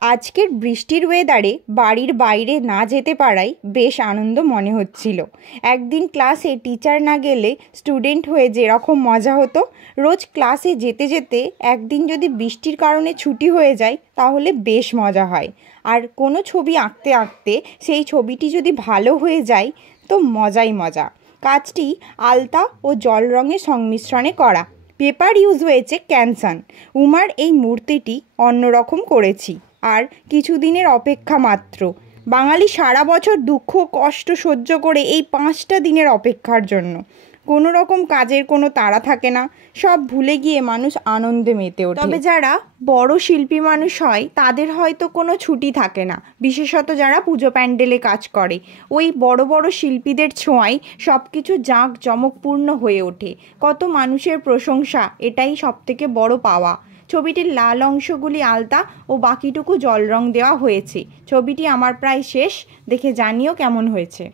আজকের বৃষ্টির ওয়েদারে বাড়ির বাইরে না যেতে পারায় বেশ আনন্দ মনে হচ্ছিল। একদিন ক্লাসে টিচার না গেলে স্টুডেন্ট হয়ে যেরকম মজা হতো, রোজ ক্লাসে যেতে যেতে একদিন যদি বৃষ্টির কারণে ছুটি হয়ে যায় তাহলে বেশ মজা হয়। আর কোনো ছবি আঁকতে আঁকতে সেই ছবিটি যদি ভালো হয়ে যায় তো মজাই মজা। কাজটি আলতা ও জল রঙের সংমিশ্রণে করা। পেপার ইউজ হয়েছে ক্যানসান। উমার এই মূর্তিটি অন্যরকম করেছি। আর কিছুদিনের অপেক্ষা মাত্র। বাঙালি সারা বছর দুঃখ কষ্ট সহ্য করে এই 5টা দিনের অপেক্ষার জন্য। কোনো রকম কাজের কোনো তাড়া থাকে না, সব ভুলে গিয়ে মানুষ আনন্দে মেতে ওঠে। তবে যারা বড় শিল্পী মানুষ হয় তাদের হয়তো কোনো ছুটি থাকে না, বিশেষত যারা পুজো প্যান্ডেলে কাজ করে। ওই বড় বড় শিল্পীদের ছোঁয়ায় সব কিছু জাঁকজমকপূর্ণ হয়ে ওঠে। কত মানুষের প্রশংসা, এটাই সবথেকে বড় পাওয়া। ছবিটির লাল অংশগুলি আলতা ও বাকিটুকু জল রং দেওয়া হয়েছে। ছবিটি আমার প্রায় শেষ, দেখে জানিও কেমন হয়েছে।